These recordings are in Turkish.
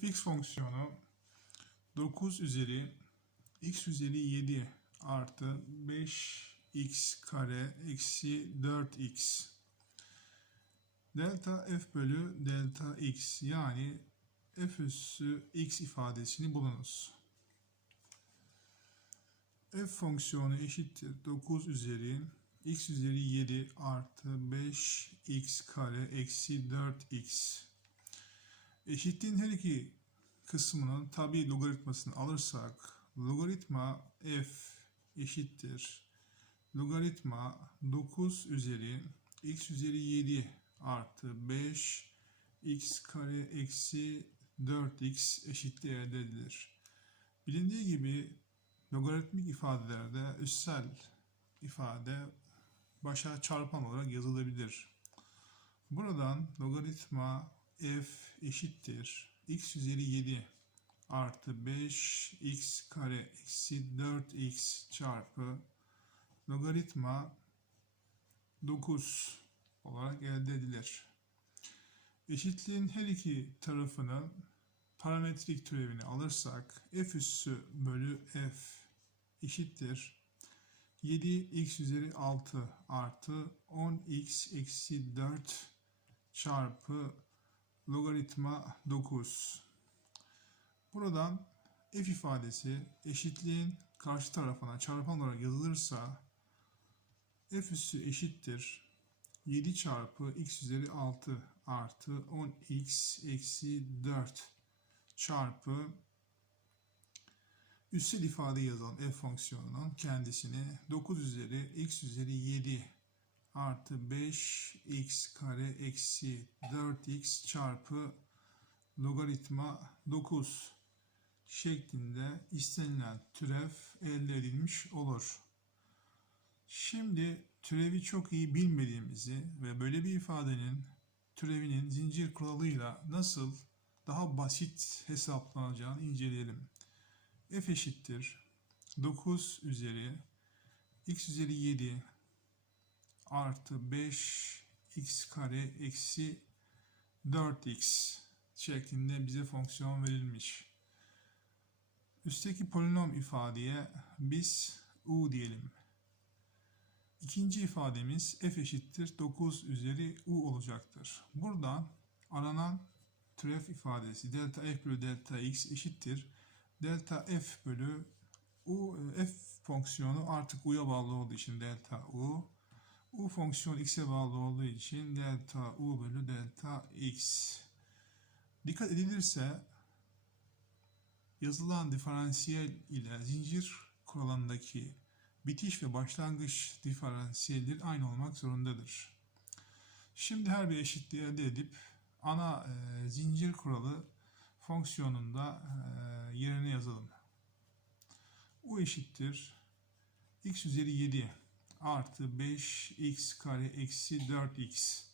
fx fonksiyonu 9 üzeri x üzeri 7 artı 5x kare eksi 4x delta f bölü delta x yani f üssü x ifadesini bulunuz. f fonksiyonu eşittir 9 üzeri x üzeri 7 artı 5x kare eksi 4x Eşitliğin her iki kısmının tabi logaritmasını alırsak logaritma f eşittir logaritma 9 üzeri x üzeri 7 artı 5 x kare eksi 4x eşitliği elde edilir. Bilindiği gibi logaritmik ifadelerde üssel ifade başa çarpan olarak yazılabilir. Buradan logaritma f eşittir x üzeri 7 artı 5 x kare eksi 4x çarpı logaritma 9 olarak elde edilir. Eşitliğin her iki tarafının parametrik türevini alırsak f üssü bölü f eşittir 7x üzeri 6 artı 10x eksi 4 çarpı logaritma 9. Buradan f ifadesi eşitliğin karşı tarafına çarpan olarak yazılırsa f üssü eşittir 7 çarpı x üzeri 6 artı 10x eksi 4 çarpı üssel ifade yazan f fonksiyonunun kendisini 9 üzeri x üzeri 7 artı 5x kare eksi 4x çarpı logaritma 9 şeklinde istenilen türev elde edilmiş olur. Şimdi türevi çok iyi bilmediğimizi ve böyle bir ifadenin türevinin zincir kuralıyla nasıl daha basit hesaplanacağını inceleyelim. f eşittir 9 üzeri x üzeri 7 artı 5 x kare eksi 4x şeklinde bize fonksiyon verilmiş. Üstteki polinom ifadeye biz u diyelim. İkinci ifademiz f eşittir 9 üzeri u olacaktır. Buradan aranan türev ifadesi delta f bölü delta x eşittir. Delta f bölü u f fonksiyonu artık u'ya bağlı olduğu için delta u u fonksiyon x'e bağlı olduğu için delta u bölü delta x. Dikkat edilirse yazılan diferansiyel ile zincir kuralındaki bitiş ve başlangıç diferansiyelleri aynı olmak zorundadır. Şimdi her bir eşitliği elde edip ana e, zincir kuralı fonksiyonunda e, yerine yazalım. u eşittir x üzeri 7 artı 5x kare eksi 4x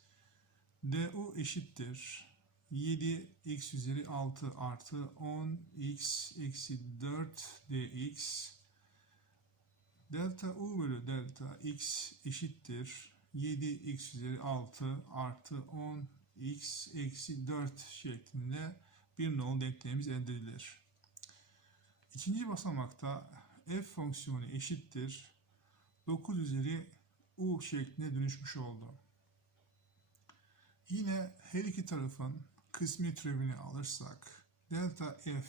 du eşittir. 7x üzeri 6 artı 10x eksi 4 dx delta u bölü delta x eşittir. 7x üzeri 6 artı 10x eksi 4 şeklinde bir nol denklemimiz elde edilir. İkinci basamakta f fonksiyonu eşittir 9 üzeri u şeklinde dönüşmüş oldu. Yine her iki tarafın kısmi türevini alırsak delta f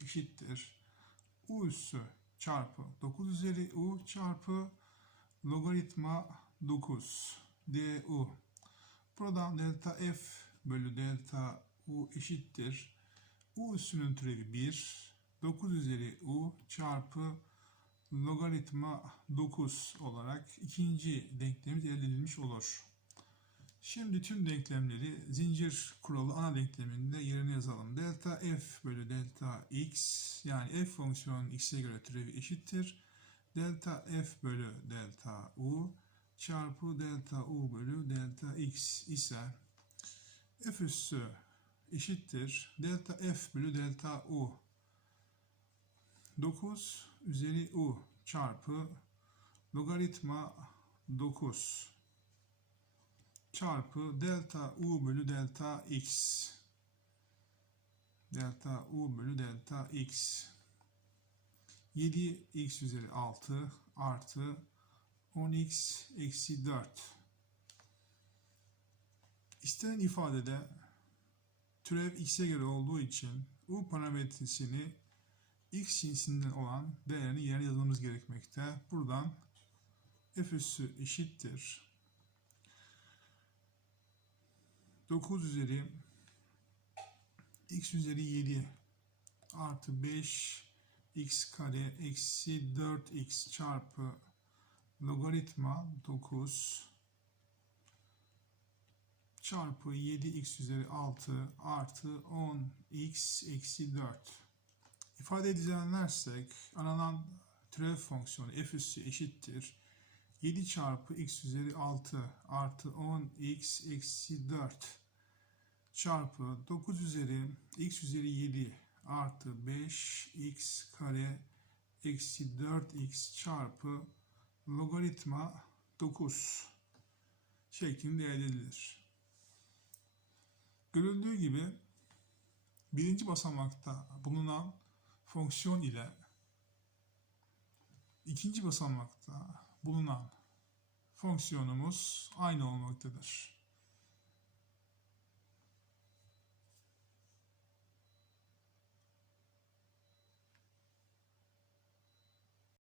eşittir u üssü çarpı 9 üzeri u çarpı logaritma 9 du. Buradan delta f bölü delta u eşittir. u üssünün türevi 1. 9 üzeri u çarpı logaritma 9 olarak ikinci denklemimiz elde edilmiş olur. Şimdi tüm denklemleri zincir kuralı ana denkleminde yerine yazalım. Delta f bölü delta x yani f fonksiyonun x'e göre türevi eşittir. Delta f bölü delta u çarpı delta u bölü delta x ise f üssü eşittir. Delta f bölü delta u 9 üzeri u çarpı logaritma 9 çarpı delta u bölü delta x. Delta u bölü delta x. 7 x üzeri 6 artı 10x eksi 4 İstenen ifadede türev x'e göre olduğu için u parametresini x cinsinden olan değerini yerine yazmamız gerekmekte. Buradan f üssü eşittir. 9 üzeri x üzeri 7 artı 5 x kare eksi 4x çarpı logaritma 9 çarpı 7x üzeri 6 artı 10x eksi 4 ifade düzenlersek aranan türev fonksiyonu f üssü eşittir 7 çarpı x üzeri 6 artı 10x eksi 4 çarpı 9 üzeri x üzeri 7 artı 5x kare eksi 4x çarpı logaritma 9 şeklinde elde edilir. Görüldüğü gibi birinci basamakta bulunan fonksiyon ile ikinci basamakta bulunan fonksiyonumuz aynı olmaktadır.